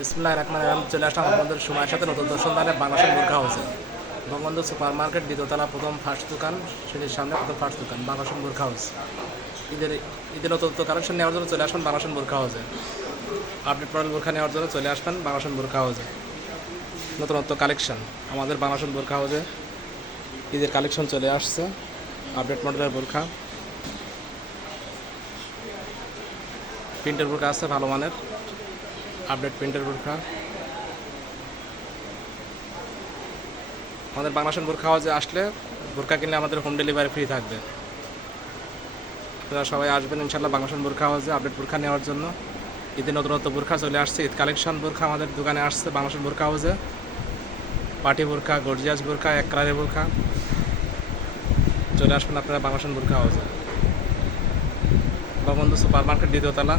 বিসমুল্লাহির রহমানির রহিম। চলে আসলাম আপনাদের সময়ের সাথে নতুন দর্শনদানে বাংলাদেশের বোরখা হাউসে। বঙ্গবন্ধু সুপার মার্কেট দ্বিতীয়তলা প্রথম ফার্স্ট দোকান, সিঁড়ির সামনে প্রথম ফার্স্ট দোকান বাংলাদেশের বোরখা হাউস। ঈদের নতুন কালেকশন নেওয়ার জন্য চলে আসবেন বাংলাদেশের বোরখা হাউসে। আপডেট মডেল বোরখা নেওয়ার জন্য চলে আসবেন বাংলাদেশের বোরখা হাউসে। নতুনত্ব কালেকশন আমাদের বাংলাদেশের বোরখা হাউসে ঈদের কালেকশন চলে আসছে। আপডেট মডেলের বোরখা, প্রিন্টের বোরখা আছে ভালো মানের, আপডেট প্রিন্টের বোরখা। আমাদের বাংলাদেশের বোরখা হাউসে আসলে বোরখা কিনলে আমাদের হোম ডেলিভারি ফ্রি থাকবে। আপনারা সবাই আসবেন ইনশাল্লাহ বাংলাদেশের বোরখা হাউসে আপডেট বোরখা নেওয়ার জন্য। ঈদের নতুনত্ব বোরখা চলে আসছে, ঈদ কালেকশন বোরখা আমাদের দোকানে আসছে বাংলাদেশের বোরখা হাউসে। পার্টি বোরখা, গর্জিয়াস বোরখা, এক কালারের বোরখা চলে আসবেন আপনারা বাংলাদেশের বোরখা হাউসে। বঙ্গবন্ধু সুপার মার্কেট দ্বিতীয়তলা,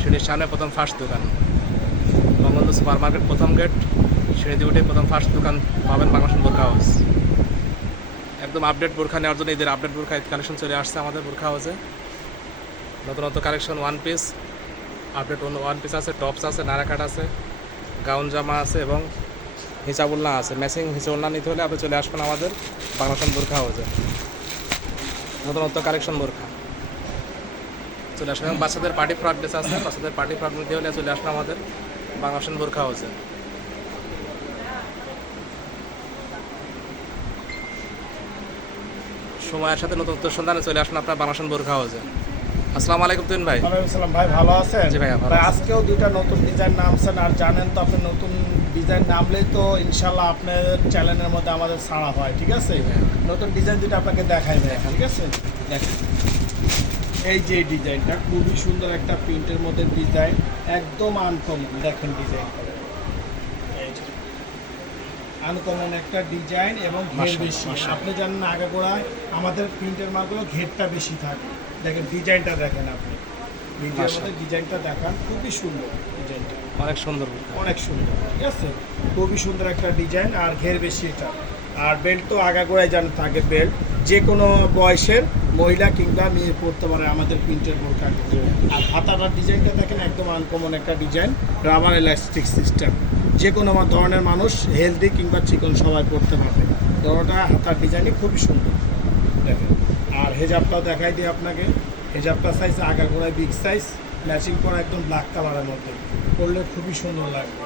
সিঁড়ির সামনে প্রথম ফার্স্ট দোকান। বঙ্গবন্ধু সুপার মার্কেট প্রথম গেট, সিঁড়ি দিয়ে উঠে প্রথম ফার্স্ট দোকান পাবেন বাংলাদেশের বোরখা হাউস। একদম আপডেট বোরখা নেওয়ার জন্য ঈদের আপডেট বোরখা ঈদ কালেকশন চলে আসছে আমাদের বোরখা হাউসে। নতুনত্ব collection one piece, update one piece আছে, টপস আছে, নারাকাট আছে, গাউন জামা আছে এবং হিসাবুল্লাহ আছে। ম্যাচিং হিসাবুল্লাহ নিতে হলে আপনি চলে আসবেন আমাদের বাংলাদেশের বোরখা হাউসে। নতুনত্ব কালেকশন বোরখা চলে আসবেন। এবং বাচ্চাদের পার্টি ফ্রক ড্রেস আছে, বাচ্চাদের পার্টি ফ্রক নিতে হলে চলে আসবেন আমাদের বাংলাদেশের বোরখা হাউসে। সময়ের সাথে নতুন সন্ধানে চলে আসবেন আপনার বাংলাদেশের বোরখা হাউসে। আসসালামু আলাইকুম তুহিন ভাই। ওয়ালাইকুম আসসালাম ভাই, ভালো আছেন? জি ভাইয়া, ভালো ভাই আছি। আজকেও দুইটা নতুন ডিজাইন নামছেন, আর জানেন তো আপনি নতুন ডিজাইন নামলেই তো ইনশাল্লাহ আপনার চ্যানেলের মধ্যে আমাদের ছাড়া হয়, ঠিক আছে? নতুন ডিজাইন দুটো আপনাকে দেখাই দেয়, ঠিক আছে? দেখেন এই যে ডিজাইনটা খুবই সুন্দর একটা প্রিন্টের মধ্যে ডিজাইন, একদম আনকমন। দেখেন ডিজাইনটা আনকমন একটা ডিজাইন এবং ঘের বেশি। আপনি জানেন না আগাগোড়ায় আমাদের প্রিন্টের মালগুলো ঘেরটা বেশি থাকে। দেখেন ডিজাইনটা দেখেন, আপনি ভিডিওর মধ্যে ডিজাইনটা দেখান, খুবই সুন্দর ডিজাইনটা, অনেক সুন্দর বোরখা, অনেক সুন্দর, ঠিক আছে? খুবই সুন্দর একটা ডিজাইন আর ঘের বেশি এটা। আর বেল্ট তো আগাগোড়ায় জানেন থাকে, বেল্ট যে কোনো বয়সের মহিলা কিংবা মেয়ে পরতে পারে আমাদের প্রিন্টের বোরখা। আর হাতাটার ডিজাইনটা দেখেন একদম আনকমন একটা ডিজাইন, রাবার এলাস্টিক সিস্টেম। যে কোনো ধরনের মানুষ হেলদি কিংবা চিকন সবাই পরতে পারবে। দরটা হাতার ডিজাইনই খুবই সুন্দর দেখেন। আর হেজাবটাও দেখাই দিই আপনাকে, হেজাবটা সাইজ আগাগোড়ায় বিগ সাইজ, ম্যাচিং করা একদম ব্ল্যাক কালারের মধ্যে, পরলে খুবই সুন্দর লাগবে।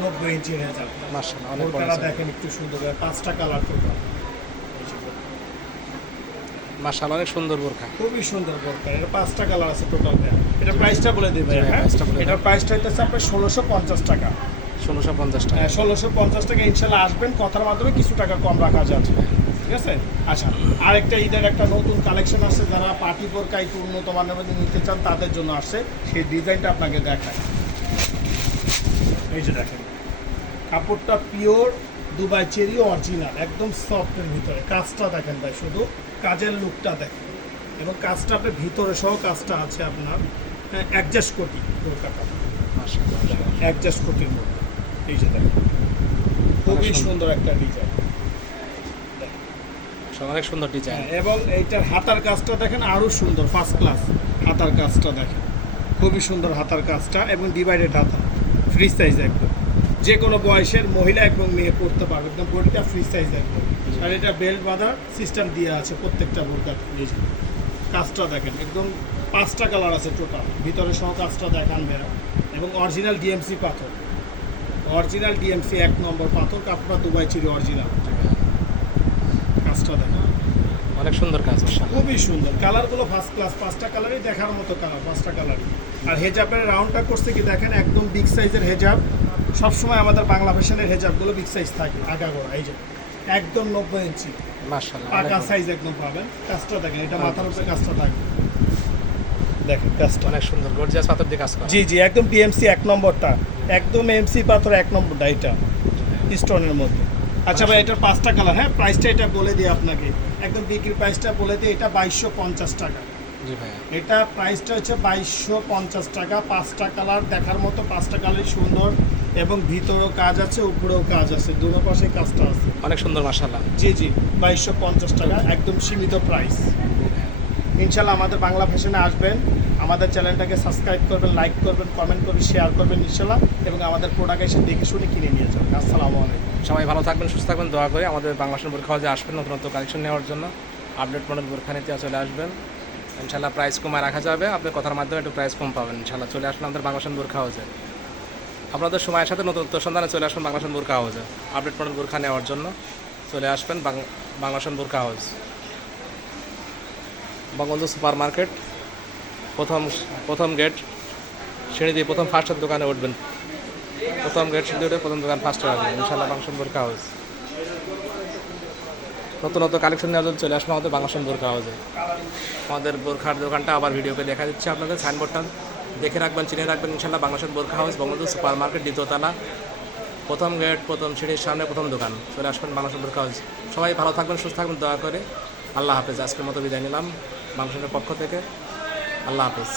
90 ইঞ্চির হেজাব, মাশাআল্লাহ অনেক বড় বোরকাটা সাইজ। দেখেন একটু সুন্দর, 5টা কালার টোটাল। মাশাআল্লাহ অনেক সুন্দর বোরখা, খুবই সুন্দর বোরকা, এটা 5টা কালার আছে টোটাল। এটা প্রাইসটা বলে দিই ভাই। জি ভাই, হ্যাঁ, প্রাইসটা বলে দিন। এটার প্রাইসটা হচ্ছে আপনার 1650 টাকা। 1650 টাকা। 1650 টাকা ইনশাল্লাহ আসবেন, কথার মাধ্যমে কিছু টাকা কম রাখা যাচ্ছে, ঠিক আছে? আচ্ছা, আরেকটা ঈদের একটা নতুন কালেকশন আসছে, যারা পার্টি বোরকা একটু উন্নত মানের মধ্যে নিতে চান তাদের জন্য আসছে। সেই ডিজাইনটা আপনাকে দেখায়, এই যে দেখেন কাপড়টা পিওর দুবাই চেরি অরিজিনাল, একদম সফটের ভিতরে। কাজটা দেখেন ভাই, শুধু কাজের লুকটা দেখেন, এবং কাজটা আপনার ভিতরে সহ কাজটা আছে আপনার অ্যাডজাস্ট কোটি বোরকাটা, মাশাআল্লাহ অ্যাডজাস্ট কোটির মধ্যে। এই যে দেখেন খুবই সুন্দর একটা ডিজাইন, অনেক সুন্দর ডিজাইন। এবং এইটার হাতার কাজটা দেখেন আরও সুন্দর, ফার্স্ট ক্লাস হাতার কাজটা দেখেন, খুবই সুন্দর হাতার কাজটা, এবং ডিভাইডেড হাতা, ফ্রি সাইজ একদম। যে কোনো বয়সের মহিলা এবং মেয়ে পরতে পারবে, একদম বডিটা ফ্রি সাইজ একদম। আর এটা বেল্ট বাঁধার সিস্টেম দিয়ে আছে প্রত্যেকটা বোরকাতে। এই যে কাজটা দেখেন, একদম 5টা কালার আছে টোটাল, ভিতরে সহ কাজটা দেখান বেরা, এবং অরিজিনাল ডিএমসি পাথর, অরিজিনাল ডিএমসি 1 নম্বর পাথর, কাপড়টা দুবাই চিরি অরিজিনাল। কাজটা দেখেন অনেক সুন্দর কাজ মাশাআল্লাহ। খুবই সুন্দর, কালারগুলো ফার্স্ট ক্লাস, 5টা কালারই দেখার মতো কালার, 5টা কালারই। আর হেজাবের রাউন্ডটা করছে কি দেখেন, একদম বিগ সাইজের হেজাব। সবসময় আমাদের বাংলা ফ্যাশনের হেজাবগুলো বিগ সাইজ থাকে আগাগোড়া। এই যে একদম 90 ইঞ্চি মাশাআল্লাহ পাকা অনেক সাইজ একদম পাবেন। কাজটা দেখেন, এটা মাথার উপরে কাজটা থাকবে, দেখেন কাজটা অনেক সুন্দর গর্জিয়াস পাথর দিয়ে কাজ করা। জি জি, একদম ডিএমসি 1 নম্বরটা, একদম এমসি পাথর 1 নম্বরটা, এটা স্টোনের মধ্যে। আচ্ছা ভাই, এটার 5টা কালার। হ্যাঁ, প্রাইসটা এটা বলে দিই আপনাকে, একদম বিক্রির প্রাইসটা বলে দিই, এটা 2250 টাকা। জি ভাইয়া, এটা প্রাইসটা হচ্ছে 2250 টাকা। 5টা কালার দেখার মতো, 5টা কালারই সুন্দর, এবং ভিতরেও কাজ আছে, উপরেও কাজ আছে, দুটো পাশে কাজটা আছে। অনেক সুন্দর মাশাআল্লাহ। জি জি, 2250 টাকা, একদম সীমিত প্রাইস। ইনশাল্লাহ আমাদের বাংলা ফ্যাশনে আসবেন, আমাদের চ্যানেলটাকে সাবস্ক্রাইব করবেন, লাইক করবেন, কমেন্ট করবেন, শেয়ার করবেন ইনশাল্লাহ, এবং আমাদের প্রোডাক্ট এসে দেখে শুনে কিনে নিয়ে যাবেন। আসসালামু আলাইকুম। সবাই ভালো থাকবেন, সুস্থ থাকবেন, দোয়া করে আমাদের বাংলা ফ্যাশন বোরখা হাউসে আসবেন নতুন নতুন কালেকশন নেওয়ার জন্য। আপডেট মডেল বোরখা নিতে চলে আসবেন ইনশাল্লাহ। প্রাইস কমায় রাখা যাবে, আপনি কথার মাধ্যমে একটু প্রাইস কম পাবেন ইনশাল্লাহ। চলে আসুন আমাদের বাংলা ফ্যাশন বোরখা হাউসে, আপনাদের সময়ের সাথে নতুন সন্ধানে চলে আসবেন বাংলা ফ্যাশন বোরখা হাউসে। আপডেট মডেল বোরখা নেওয়ার জন্য চলে আসবেন বাংলা ফ্যাশন বোরখা হাউস, বঙ্গবন্ধু সুপার মার্কেট, প্রথম গেট, সিঁড়ি দিয়ে প্রথম ফার্স্টের দোকানে উঠবেন। প্রথম গেট সিঁড়ি উঠে প্রথম দোকান ফার্স্টে রাখবেন ইনশাল্লাহ। বাংলা ফ্যাশন বোরখা হাউস নতুন নতুন কালেকশন নেওয়ার জন্য চলে আসবেন আমাদের বাংলা ফ্যাশন বোরখা হাউসে। আমাদের বোরখার দোকানটা আবার ভিডিওতে দেখা দিচ্ছে আপনাদের, সাইনবোর্ডটা দেখে রাখবেন, চিনে রাখবেন ইনশাল্লাহ। বাংলা ফ্যাশন বোরখা হাউস, বঙ্গবন্ধু সুপার মার্কেট, দ্বিতীয়তলা, প্রথম গেট, প্রথম সিঁড়ির সামনে প্রথম দোকান। চলে আসবেন বাংলা ফ্যাশন বোরখা হাউস। সবাই ভালো থাকবেন, সুস্থ থাকবেন, দয়া করে। আল্লাহ হাফেজ। আজকের মতো বিদায় নিলাম বাংলা ফ্যাশনের পক্ষ থেকে। আল্লাহ হাফেজ।